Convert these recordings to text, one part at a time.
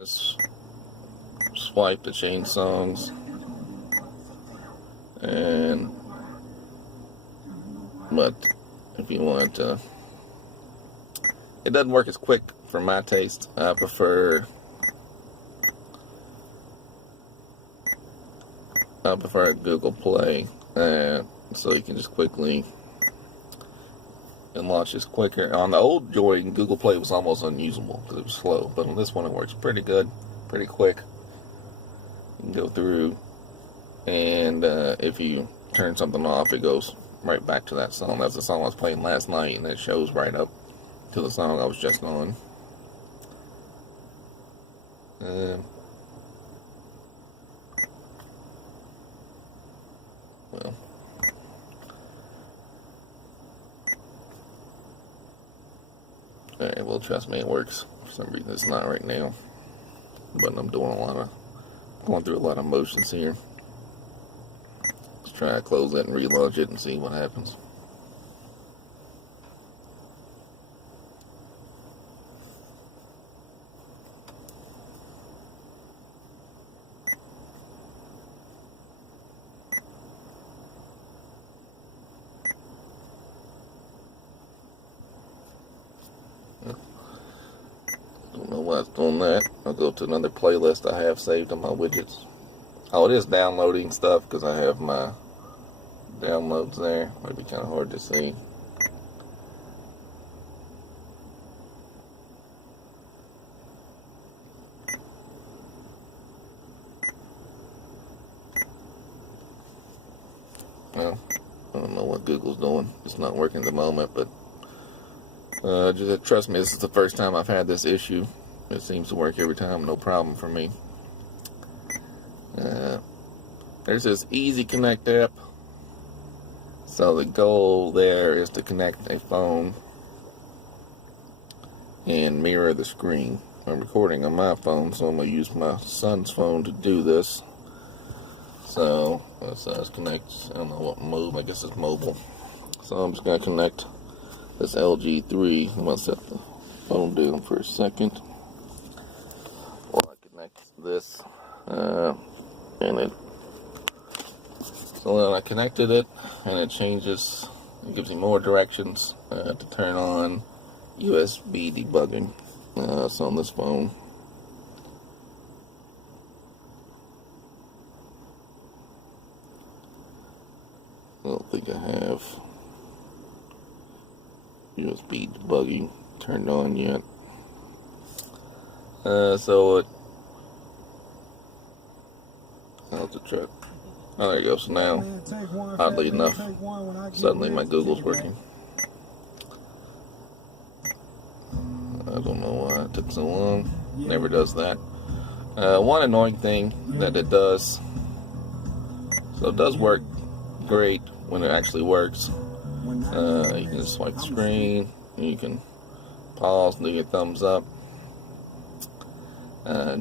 Just swipe to change songs, but if you want to, it doesn't work as quick for my taste. I prefer Google Play, so you can just quickly, and launches quicker. On the old Joy, Google Play was almost unusable because it was slow, but on this one it works pretty good, pretty quick. You can go through, and if you turn something off, it goes right back to that song. That's the song I was playing last night, and it shows right up to the song I was just on. Well, alright, well, trust me, it works. For some reason it's not right now, but I'm going through a lot of motions here. Let's try to close it and relaunch it and see what happens. Don't know why it's doing that. I'll go to another playlist I have saved on my widgets. Oh, it is downloading stuff because I have my downloads there. Might be kind of hard to see. Well, I don't know what Google's doing. It's not working at the moment, but just trust me, this is the first time I've had this issue. It seems to work every time, no problem for me. There's this Easy Connect app. So the goal there is to connect a phone and mirror the screen. I'm recording on my phone, so I'm going to use my son's phone to do this. So let's connect, I don't know what mode, I guess it's mobile. So I'm just going to connect this LG3. I'm going to set the phone down for a second while I connect this. So then I connected it, and it changes, it gives me more directions to turn on USB debugging. It's on this phone. I don't think I have USB debugging turned on yet. So I'll have to try. Oh, there you go. So now, oddly enough, suddenly my Google's working. I don't know why it took so long. Never does that. One annoying thing that it does, so it does work great when it actually works. You can just swipe the screen, and you can pause and do your thumbs up,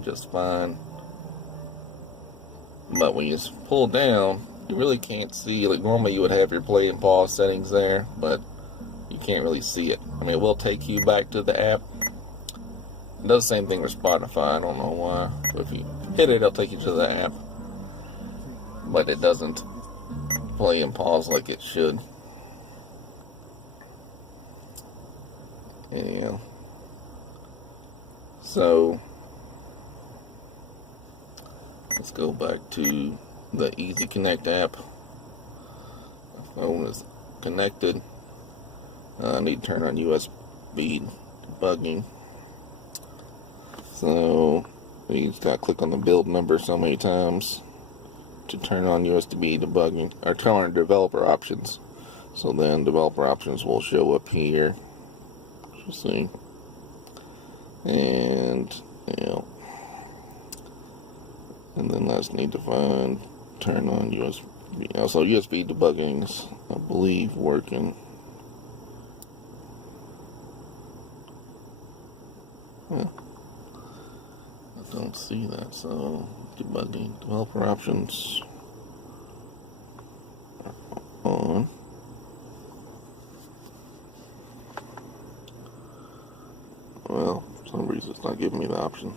just fine. But when you pull down, you really can't see. Like normally you would have your play and pause settings there, but you can't really see it. I mean, it will take you back to the app. It does the same thing with Spotify. I don't know why. But if you hit it, it'll take you to the app. But it doesn't play and pause like it should. Anyhow. So let's go back to the Easy Connect app. My phone is connected. I need to turn on USB debugging. So you just gotta click on the build number so many times to turn on USB debugging, or turn on developer options. So then developer options will show up here. Let's see. And and then I just need to turn on USB. Also, USB debugging's, I believe, working. Yeah. I don't see that, so debugging, developer options on. Well, for some reason it's not giving me the option.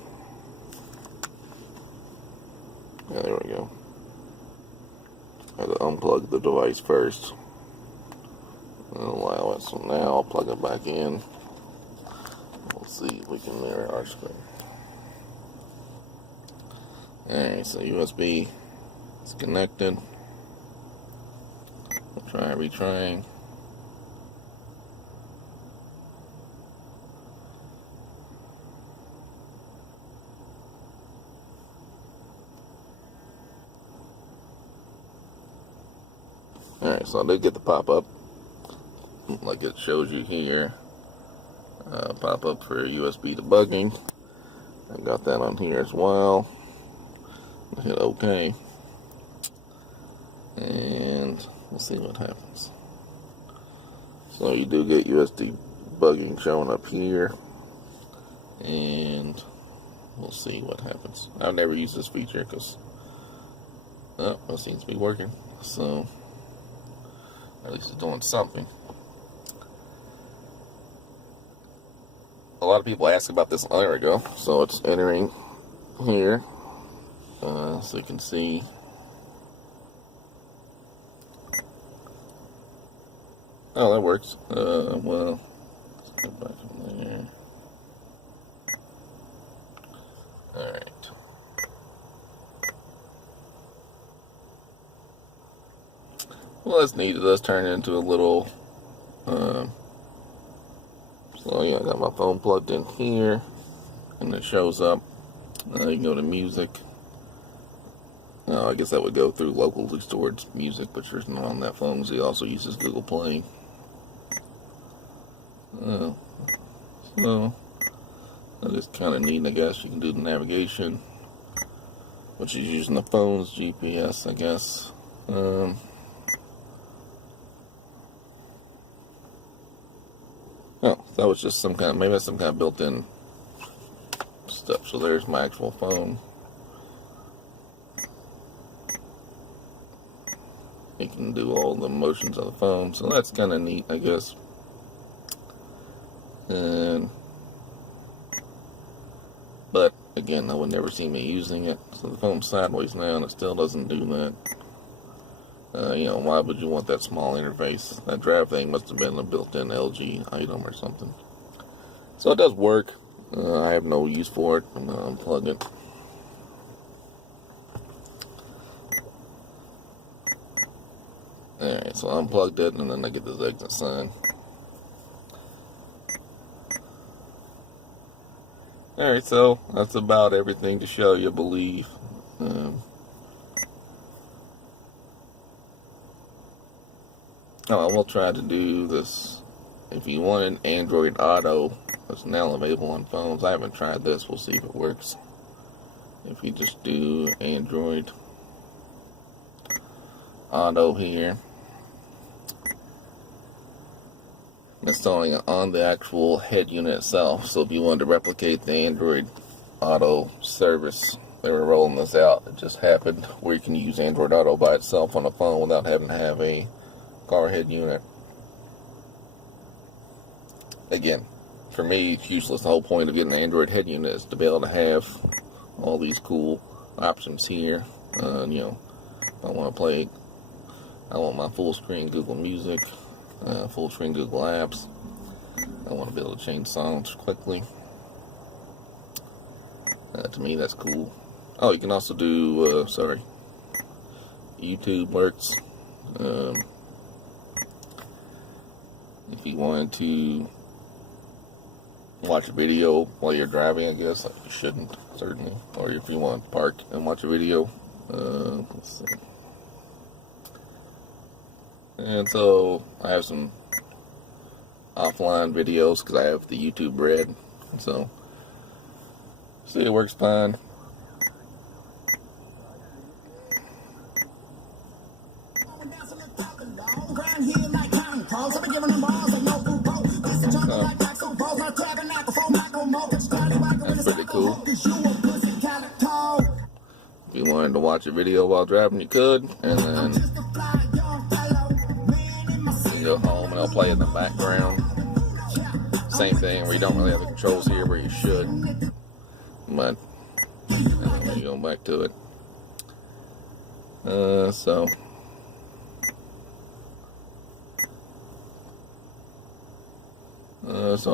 Yeah, there we go. I have to unplug the device first and allow it. So now I'll plug it back in. We'll see if we can mirror our screen. Alright, so USB is connected. We'll try retrying. Alright, so I did get the pop-up, like it shows you here, pop-up for USB debugging. I got that on here as well. I'll hit OK, and we'll see what happens. So you do get USB debugging showing up here, and we'll see what happens. I've never used this feature because, oh, it seems to be working. So at least it's doing something. A lot of people asked about this a year ago, so it's entering here, so you can see. Oh, that works. Well, let's go back from there. All right. Well, that's neat. It does turn into a little, so yeah, I got my phone plugged in here, and it shows up. You can go to music. I guess that would go through locally stored music, but there's not on that phone, so he also uses Google Play. So, that is kind of neat, I guess. You can do the navigation, which is using the phone's GPS, I guess. Oh, that was just some kind of, maybe that's some kind of built-in stuff. So there's my actual phone. You can do all the motions of the phone, so that's kind of neat, I guess. But again, I would never see me using it. So the phone's sideways now, and it still doesn't do that. You know, why would you want that small interface? That drive thing must have been a built-in LG item or something. So it does work. I have no use for it. I'm going to unplug it. Alright, so I unplugged it, and then I get this exit sign. Alright, so that's about everything to show you, I believe. I will try to do this. If you want an Android Auto, it's now available on phones. I haven't tried this. We'll see if it works. If you just do Android Auto here, it's only on the actual head unit itself. So if you wanted to replicate the Android Auto service, they were rolling this out. It just happened where you can use Android Auto by itself on a phone without having to have a car head unit. Again, for me, it's useless. The whole point of getting an Android head unit is to be able to have all these cool options here. You know, if I want to play, I want my full screen Google Music, full screen Google Apps. I want to be able to change songs quickly. To me, that's cool. Oh, you can also do, YouTube works. If you wanted to watch a video while you're driving, I guess you shouldn't, certainly. Or if you want to park and watch a video, let's see. And so I have some offline videos because I have the YouTube Red. So see, it works fine. That's pretty cool. If you wanted to watch a video while driving, you could, and then you go home and it'll play in the background. Same thing where you don't really have the controls here where you should, but you go back to it. So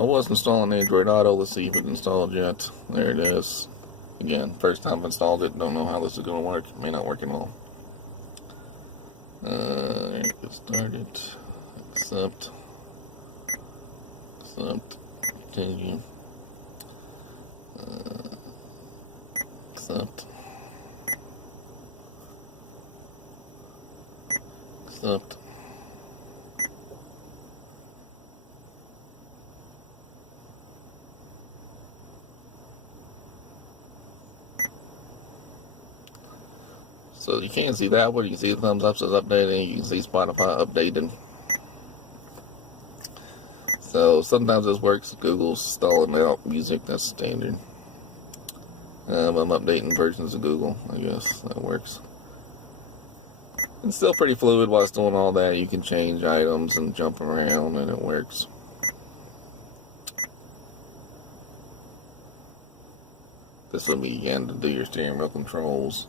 I was installing Android Auto. Let's see if it's installed yet. There it is. Again, first time I've installed it. Don't know how this is going to work. It may not work at all. There you get started. Accept. Continue. Accept. So you can see that one. You can see the thumbs up says updating. You can see Spotify updated. So sometimes this works. Google's stalling out music. That's standard. I'm updating versions of Google. I guess that works. It's still pretty fluid while it's doing all that. You can change items and jump around, and it works. This will be again to do your steering wheel controls.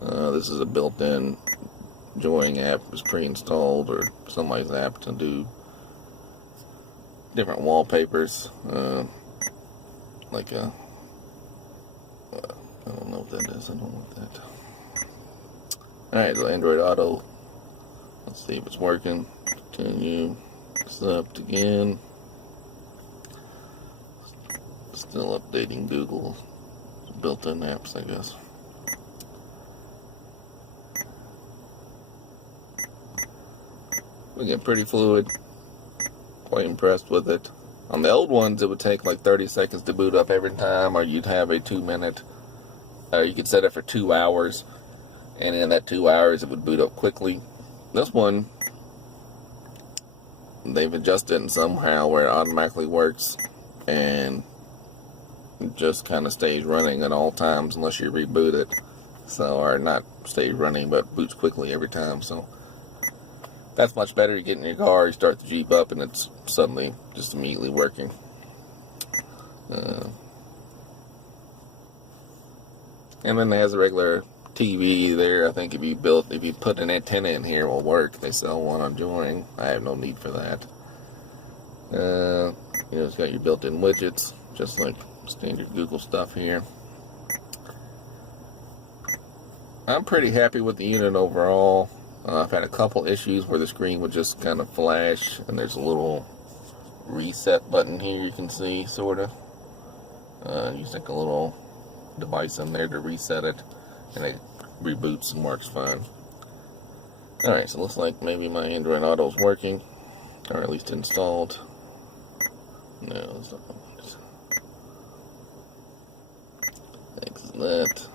This is a built-in Joying app. It's pre-installed, or somebody's app to do different wallpapers. Like a, I don't know what that is. I don't know what that. Alright, so Android Auto. Let's see if it's working. Continue. Accept again. Still updating Google built-in apps, I guess. We get pretty fluid. Quite impressed with it. On the old ones, it would take like 30 seconds to boot up every time, or you'd have a 2-minute. You could set it for 2 hours, and in that 2 hours, it would boot up quickly. This one, they've adjusted it somehow where it automatically works, and it just kind of stays running at all times unless you reboot it. So, or not stays running, but boots quickly every time. So that's much better. You get in your car, you start the Jeep up, and it's suddenly just immediately working. And then it has a regular TV there. I think if you put an antenna in here, it will work. They sell one on Joying. I have no need for that. It's got your built-in widgets, just like standard Google stuff here. I'm pretty happy with the unit overall. I've had a couple issues where the screen would just kind of flash, and there's a little reset button here you can see, sort of. You stick a little device in there to reset it, and it reboots and works fine. Alright, so it looks like maybe my Android Auto is working, or at least installed. No, it's not. Exit that.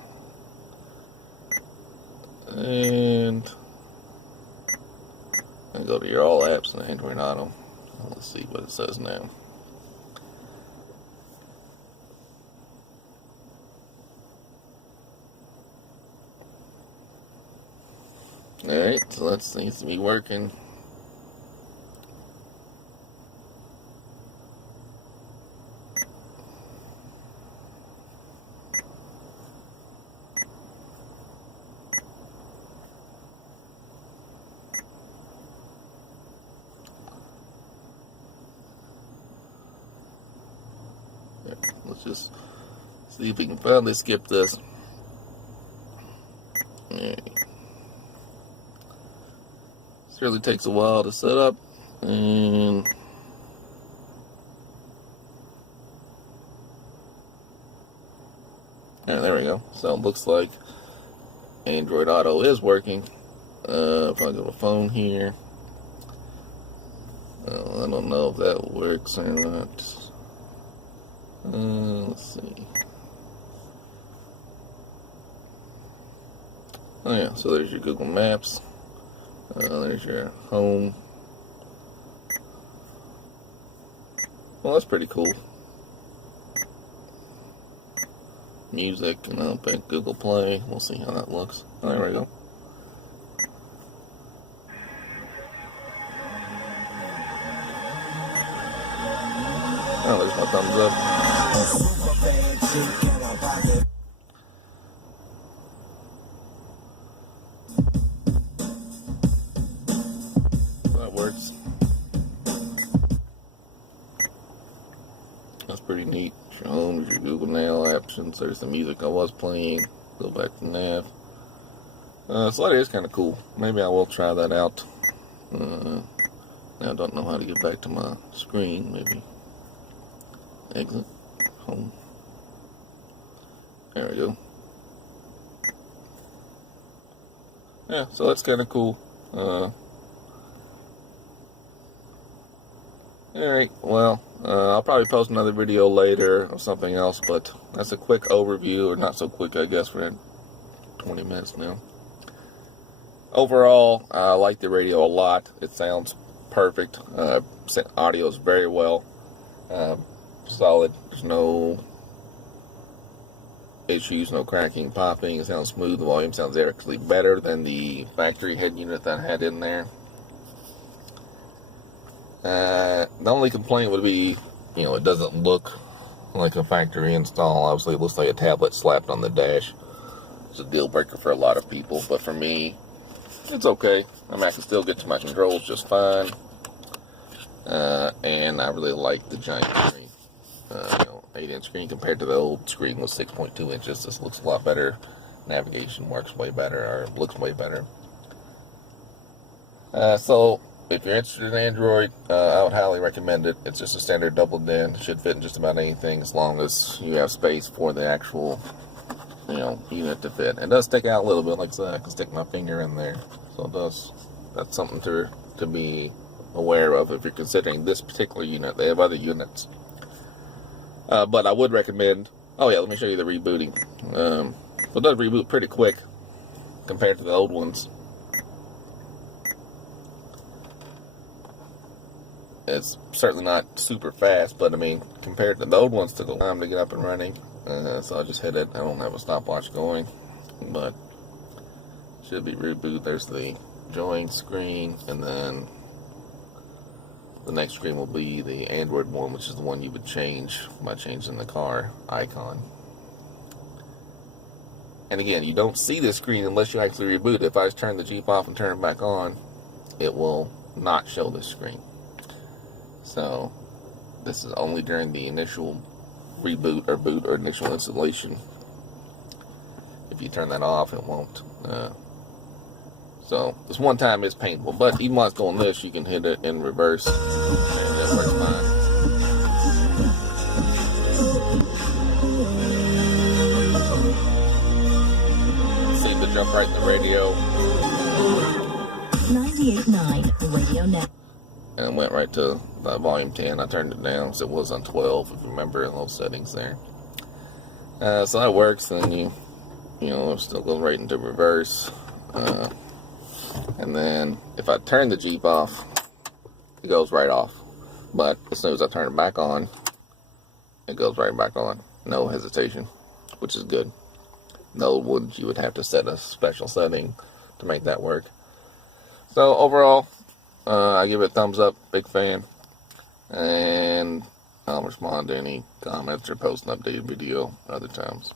And I go to your all apps and Android Auto. Let's see what it says now. Alright, so that seems to be working. Let's just see if we can finally skip this. Alright. This really takes a while to set up, and there we go. So it looks like Android Auto is working. If I go to phone here, I don't know if that works or not. Let's see. Oh yeah, so there's your Google Maps. There's your home. Well, that's pretty cool. Music, and I'll pick Google Play. We'll see how that looks. Oh, there we go. Oh, there's my thumbs up. buttons. There's the music I was playing. Go back to nav. So that is kind of cool. Maybe I will try that out. Now I don't know how to get back to my screen. Maybe exit, home. There we go. Yeah, so that's kind of cool. Alright, well, I'll probably post another video later or something else, but that's a quick overview, or not so quick, I guess, we're at 20 minutes now. Overall, I like the radio a lot. It sounds perfect. Audio is very well. Solid. There's no issues, no cracking, popping. It sounds smooth. The volume sounds actually better than the factory head unit that I had in there. The only complaint would be, it doesn't look like a factory install. Obviously, it looks like a tablet slapped on the dash. It's a deal breaker for a lot of people, but for me, it's okay. I mean, I can still get to my controls just fine. And I really like the giant screen. 8-inch screen compared to the old screen with 6.2 inches. This looks a lot better. Navigation works way better, or looks way better. So, if you're interested in Android, I would highly recommend it. It's just a standard double DIN. It should fit in just about anything as long as you have space for the actual, unit to fit. It does stick out a little bit, like I said, I can stick my finger in there. So it does. That's something to be aware of if you're considering this particular unit. They have other units. But I would recommend, oh yeah, let me show you the rebooting. It does reboot pretty quick compared to the old ones. It's certainly not super fast, but I mean, compared to the old ones, took a time to get up and running. So I just hit it. I don't have a stopwatch going, but should be reboot. There's the join screen, and then the next screen will be the Android one, which is the one you would change by changing the car icon. And again, you don't see this screen unless you actually reboot. If I just turn the Jeep off and turn it back on, it will not show this screen. So this is only during the initial reboot or boot or initial installation. If you turn that off, it won't. So this one time is painful, but even while it's doing this, you can hit it in reverse, and it works fine. See the jump right in the radio. 98.9 Radio Net. And went right to volume 10. I turned it down, so it was on 12, if you remember in those settings there. So that works. Then you still go right into reverse. And then if I turn the Jeep off, it goes right off. But as soon as I turn it back on, it goes right back on. No hesitation, which is good. The old ones, you would have to set a special setting to make that work. So overall, I give it a thumbs up, big fan, and I'll respond to any comments or post an updated video other times.